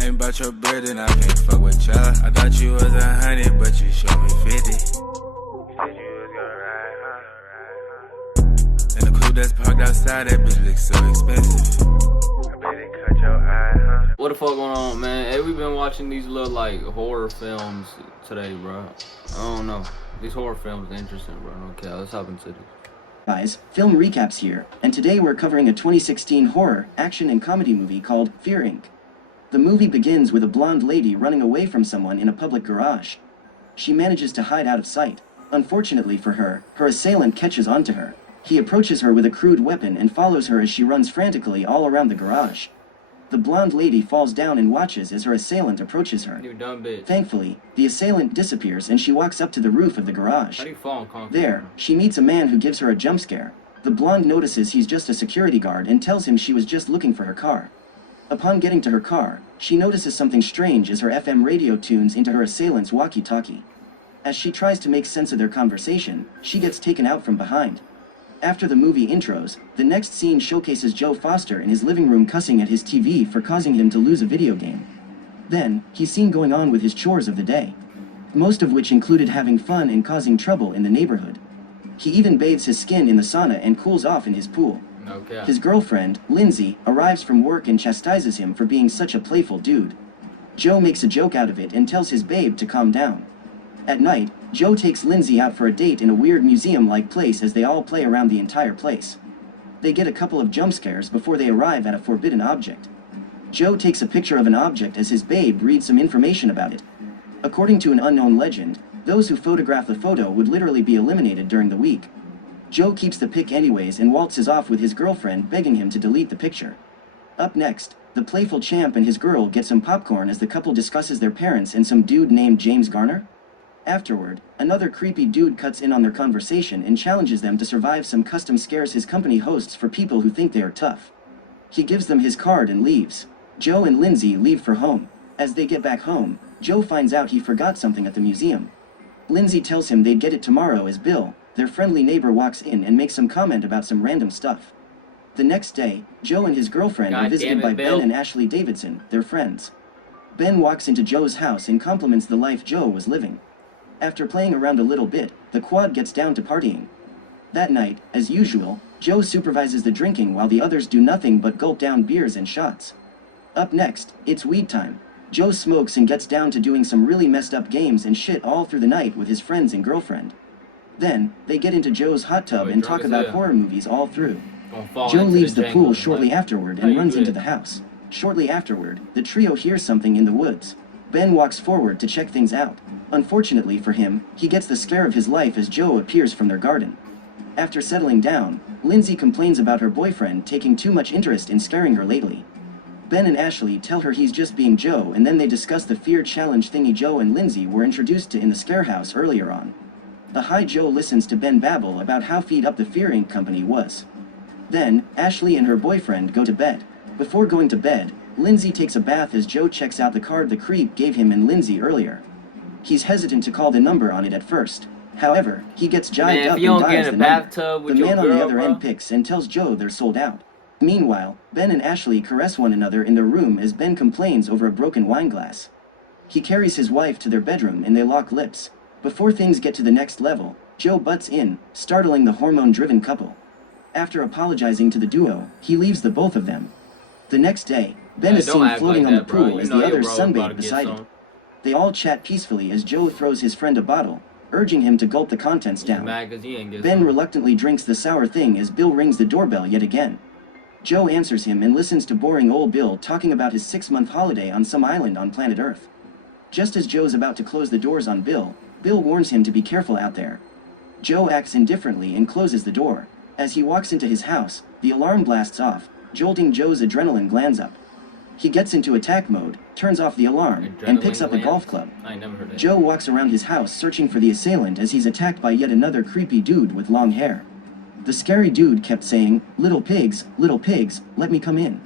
Ain't about your bread and I can't fuck with ya. I thought you was 100, but you showed me 50. You said you was gonna ride, huh? And the coupe that's parked outside, that bitch looks so expensive. I bet it cut your eye, huh? What the fuck going on, man? Hey, we've been watching these little, like, horror films today, bro. I don't know. These horror films are interesting, bro. Okay, let's hop into this. Guys, film recaps here, and today we're covering a 2016 horror, action, and comedy movie called Fear Inc. The movie begins with a blonde lady running away from someone in a public garage. She manages to hide out of sight. Unfortunately for her, her assailant catches onto her. He approaches her with a crude weapon and follows her as she runs frantically all around the garage. The blonde lady falls down and watches as her assailant approaches her. You dumb bitch. Thankfully, the assailant disappears and she walks up to the roof of the garage. How do you fall in concrete? There, she meets a man who gives her a jump scare. The blonde notices he's just a security guard and tells him she was just looking for her car. Upon getting to her car, she notices something strange as her FM radio tunes into her assailant's walkie-talkie. As she tries to make sense of their conversation, she gets taken out from behind. After the movie intros, the next scene showcases Joe Foster in his living room cussing at his TV for causing him to lose a video game. Then, he's seen going on with his chores of the day, most of which included having fun and causing trouble in the neighborhood. He even bathes his skin in the sauna and cools off in his pool. Okay. His girlfriend, Lindsay, arrives from work and chastises him for being such a playful dude. Joe makes a joke out of it and tells his babe to calm down. At night, Joe takes Lindsay out for a date in a weird museum-like place as they all play around the entire place. They get a couple of jump scares before they arrive at a forbidden object. Joe takes a picture of an object as his babe reads some information about it. According to an unknown legend, those who photograph the photo would literally be eliminated during the week. Joe keeps the pic anyways and waltzes off with his girlfriend, begging him to delete the picture. Up next, the playful champ and his girl get some popcorn as the couple discusses their parents and some dude named James Garner. Afterward, another creepy dude cuts in on their conversation and challenges them to survive some custom scares his company hosts for people who think they are tough. He gives them his card and leaves. Joe and Lindsay leave for home. As they get back home, Joe finds out he forgot something at the museum. Lindsay tells him they'd get it tomorrow as Bill, their friendly neighbor, walks in and makes some comment about some random stuff. The next day, Joe and his girlfriend are visited by Ben and Ashley Davidson, their friends. Ben walks into Joe's house and compliments the life Joe was living. After playing around a little bit, the quad gets down to partying. That night, as usual, Joe supervises the drinking while the others do nothing but gulp down beers and shots. Up next, it's weed time. Joe smokes and gets down to doing some really messed up games and shit all through the night with his friends and girlfriend. Then, they get into Joe's hot tub and talk about horror movies all through. Joe leaves the pool shortly afterward and runs into the house. Shortly afterward, the trio hears something in the woods. Ben walks forward to check things out. Unfortunately for him, he gets the scare of his life as Joe appears from their garden. After settling down, Lindsay complains about her boyfriend taking too much interest in scaring her lately. Ben and Ashley tell her he's just being Joe, and then they discuss the fear challenge thingy Joe and Lindsay were introduced to in the scare house earlier on. The high Joe listens to Ben babble about how feed up the Fear Inc. company was. Then, Ashley and her boyfriend go to bed. Before going to bed, Lindsay takes a bath as Joe checks out the card the creep gave him and Lindsay earlier. He's hesitant to call the number on it at first. However, he gets jived up and dials the number. The man on the other end picks and tells Joe they're sold out. Meanwhile, Ben and Ashley caress one another in their room as Ben complains over a broken wine glass. He carries his wife to their bedroom and they lock lips. Before things get to the next level, Joe butts in, startling the hormone-driven couple. After apologizing to the duo, he leaves the both of them. The next day, Ben is seen floating on the pool as the others sunbathe beside it. They all chat peacefully as Joe throws his friend a bottle, urging him to gulp the contents down. Ben reluctantly drinks the sour thing as Bill rings the doorbell yet again. Joe answers him and listens to boring old Bill talking about his 6-month holiday on some island on planet Earth. Just as Joe's about to close the doors on Bill, Bill warns him to be careful out there. Joe acts indifferently and closes the door. As he walks into his house, the alarm blasts off, jolting Joe's adrenaline glands up. He gets into attack mode, turns off the alarm, and picks up a golf club. Joe walks around his house searching for the assailant as he's attacked by yet another creepy dude with long hair. The scary dude kept saying, little pigs, let me come in."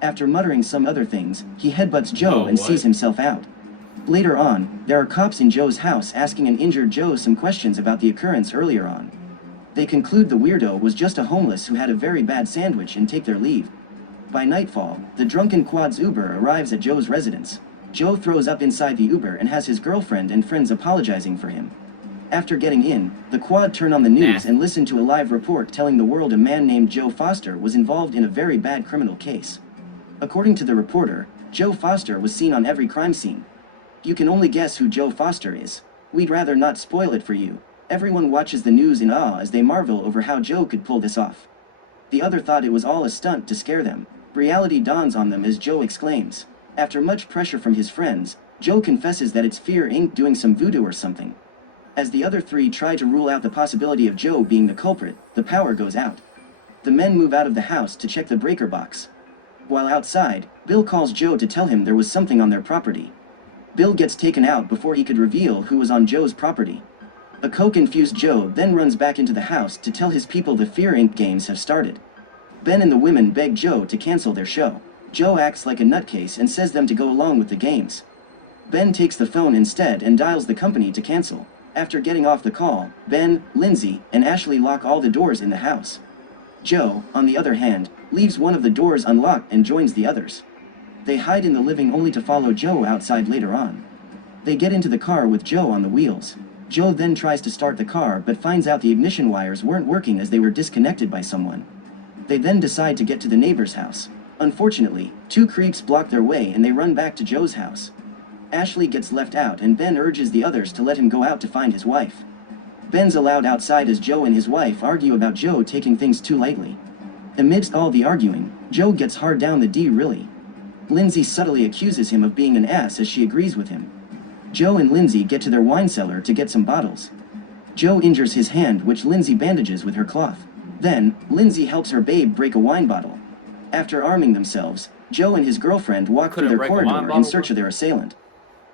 After muttering some other things, he headbutts Joe and sees himself out. Later on, there are cops in Joe's house asking an injured Joe some questions about the occurrence earlier on. They conclude the weirdo was just a homeless who had a very bad sandwich and take their leave. By nightfall, the drunken Quad's Uber arrives at Joe's residence. Joe throws up inside the Uber and has his girlfriend and friends apologizing for him. After getting in, the Quad turn on the news and listen to a live report telling the world a man named Joe Foster was involved in a very bad criminal case. According to the reporter, Joe Foster was seen on every crime scene. You can only guess who Joe Foster is. We'd rather not spoil it for you. Everyone watches the news in awe as they marvel over how Joe could pull this off. The other thought it was all a stunt to scare them. Reality dawns on them as Joe exclaims. After much pressure from his friends, Joe confesses that it's Fear Inc. doing some voodoo or something. As the other three try to rule out the possibility of Joe being the culprit, the power goes out. The men move out of the house to check the breaker box. While outside, Bill calls Joe to tell him there was something on their property. Bill gets taken out before he could reveal who was on Joe's property. A coke-infused Joe then runs back into the house to tell his people the Fear Inc. games have started. Ben and the women beg Joe to cancel their show. Joe acts like a nutcase and says them to go along with the games. Ben takes the phone instead and dials the company to cancel. After getting off the call, Ben, Lindsay, and Ashley lock all the doors in the house. Joe, on the other hand, leaves one of the doors unlocked and joins the others. They hide in the living only to follow Joe outside later on. They get into the car with Joe on the wheels. Joe then tries to start the car but finds out the ignition wires weren't working as they were disconnected by someone. They then decide to get to the neighbor's house. Unfortunately, two creeps block their way and they run back to Joe's house. Ashley gets left out and Ben urges the others to let him go out to find his wife. Ben's allowed outside as Joe and his wife argue about Joe taking things too lightly. Amidst all the arguing, Joe gets hard down the D really. Lindsay subtly accuses him of being an ass as she agrees with him. Joe and Lindsay get to their wine cellar to get some bottles. Joe injures his hand which Lindsay bandages with her cloth. Then, Lindsay helps her babe break a wine bottle. After arming themselves, Joe and his girlfriend walk through their corridor in search of their assailant.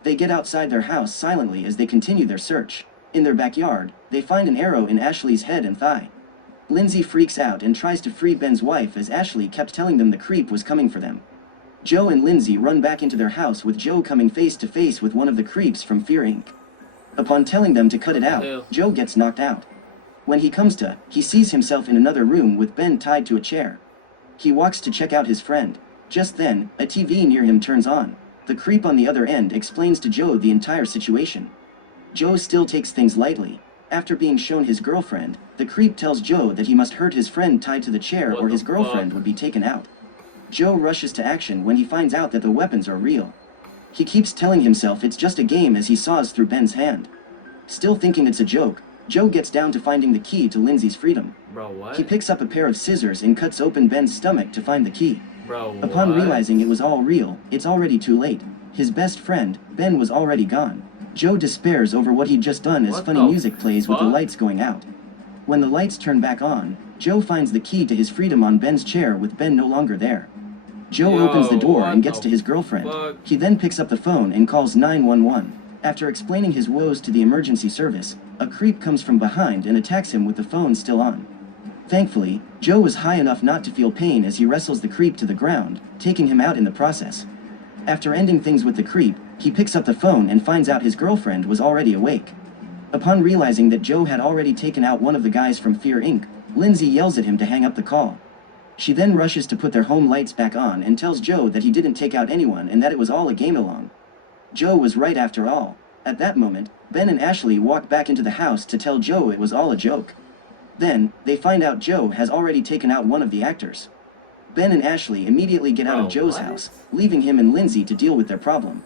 They get outside their house silently as they continue their search. In their backyard, they find an arrow in Ashley's head and thigh. Lindsay freaks out and tries to free Ben's wife as Ashley kept telling them the creep was coming for them. Joe and Lindsay run back into their house with Joe coming face to face with one of the creeps from Fear Inc. Upon telling them to cut it out, Joe gets knocked out. When he comes to, he sees himself in another room with Ben tied to a chair. He walks to check out his friend. Just then, a TV near him turns on. The creep on the other end explains to Joe the entire situation. Joe still takes things lightly. After being shown his girlfriend, the creep tells Joe that he must hurt his friend tied to the chair or his girlfriend would be taken out. Joe rushes to action when he finds out that the weapons are real. He keeps telling himself it's just a game as he saws through Ben's hand. Still thinking it's a joke, Joe gets down to finding the key to Lindsay's freedom. Bro, what? He picks up a pair of scissors and cuts open Ben's stomach to find the key. Bro, what? Upon realizing it was all real, it's already too late. His best friend, Ben, was already gone. Joe despairs over what he'd just done as funny music plays with the lights going out. When the lights turn back on, Joe finds the key to his freedom on Ben's chair with Ben no longer there. Joe opens the door and gets to his girlfriend. He then picks up the phone and calls 911. After explaining his woes to the emergency service, a creep comes from behind and attacks him with the phone still on. Thankfully, Joe was high enough not to feel pain as he wrestles the creep to the ground, taking him out in the process. After ending things with the creep, he picks up the phone and finds out his girlfriend was already awake. Upon realizing that Joe had already taken out one of the guys from Fear Inc., Lindsay yells at him to hang up the call. She then rushes to put their home lights back on and tells Joe that he didn't take out anyone and that it was all a game along. Joe was right after all. At that moment, Ben and Ashley walk back into the house to tell Joe it was all a joke. Then, they find out Joe has already taken out one of the actors. Ben and Ashley immediately get out of Joe's house, leaving him and Lindsay to deal with their problem.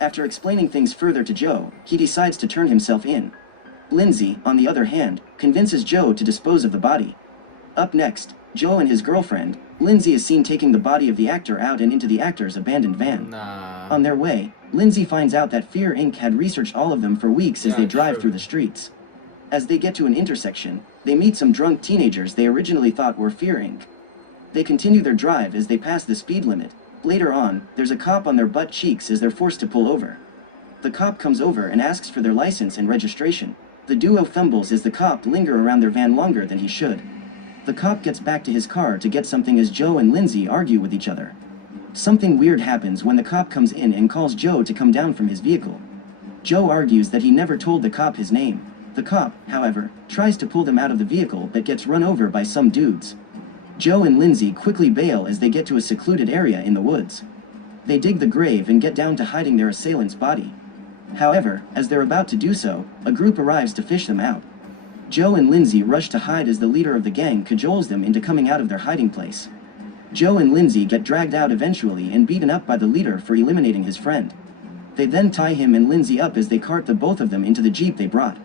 After explaining things further to Joe, he decides to turn himself in. Lindsay, on the other hand, convinces Joe to dispose of the body. Up next, Joe and his girlfriend, Lindsay, is seen taking the body of the actor out and into the actor's abandoned van. On their way, Lindsay finds out that Fear Inc. had researched all of them for weeks as they drive through the streets. As they get to an intersection, they meet some drunk teenagers they originally thought were Fear Inc. They continue their drive as they pass the speed limit. Later on, there's a cop on their butt cheeks as they're forced to pull over. The cop comes over and asks for their license and registration. The duo fumbles as the cop linger around their van longer than he should. The cop gets back to his car to get something as Joe and Lindsay argue with each other. Something weird happens when the cop comes in and calls Joe to come down from his vehicle. Joe argues that he never told the cop his name. The cop, however, tries to pull them out of the vehicle but gets run over by some dudes. Joe and Lindsay quickly bail as they get to a secluded area in the woods. They dig the grave and get down to hiding their assailant's body. However, as they're about to do so, a group arrives to fish them out. Joe and Lindsay rush to hide as the leader of the gang cajoles them into coming out of their hiding place. Joe and Lindsay get dragged out eventually and beaten up by the leader for eliminating his friend. They then tie him and Lindsay up as they cart the both of them into the jeep they brought.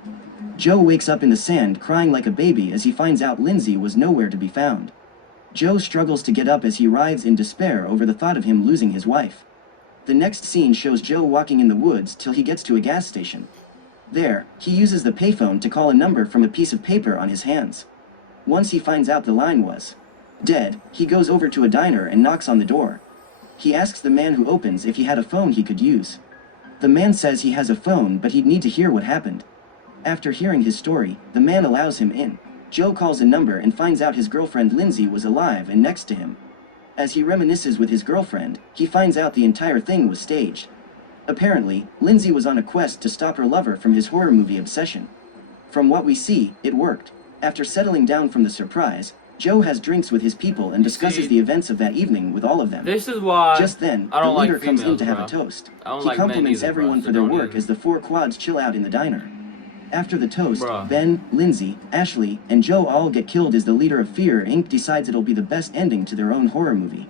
Joe wakes up in the sand crying like a baby as he finds out Lindsay was nowhere to be found. Joe struggles to get up as he writhes in despair over the thought of him losing his wife. The next scene shows Joe walking in the woods till he gets to a gas station. There, he uses the payphone to call a number from a piece of paper on his hands. Once he finds out the line was dead, he goes over to a diner and knocks on the door. He asks the man who opens if he had a phone he could use. The man says he has a phone but he'd need to hear what happened. After hearing his story, the man allows him in. Joe calls a number and finds out his girlfriend Lindsay was alive and next to him. As he reminisces with his girlfriend, he finds out the entire thing was staged. Apparently, Lindsay was on a quest to stop her lover from his horror movie obsession. From what we see, it worked. After settling down from the surprise, Joe has drinks with his people and discusses the events of that evening with all of them. This is why Just then, I the don't leader like comes in females, to have bro. a toast. I don't He like men compliments either, everyone bro, for so their don't work even. as the four quads chill out in the diner. After the toast, Bruh. Ben, Lindsay, Ashley, and Joe all get killed as the leader of Fear Inc. decides it'll be the best ending to their own horror movie.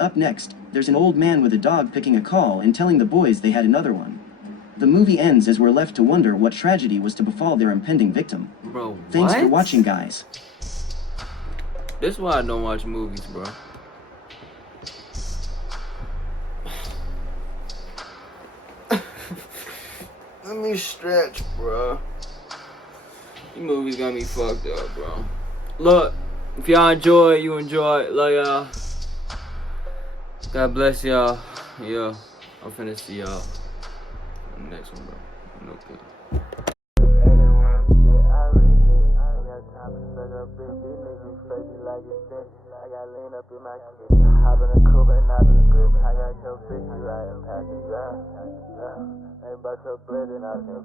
Up next, there's an old man with a dog picking a call and telling the boys they had another one. The movie ends as we're left to wonder what tragedy was to befall their impending victim. Bro, Thanks for what? watching, guys. This is why I don't watch movies, bro. Let me stretch, bro. These movies got me fucked up, bro. Look, if y'all enjoy it, you enjoy it. Love y'all. God bless y'all. Yeah, I'm finna see y'all in the next one, bro. Okay. I got lean up in my kitchen. Hop in a coupe and I be gripping. I got your bitch, you riding past the ground. Ain't about your bread and I can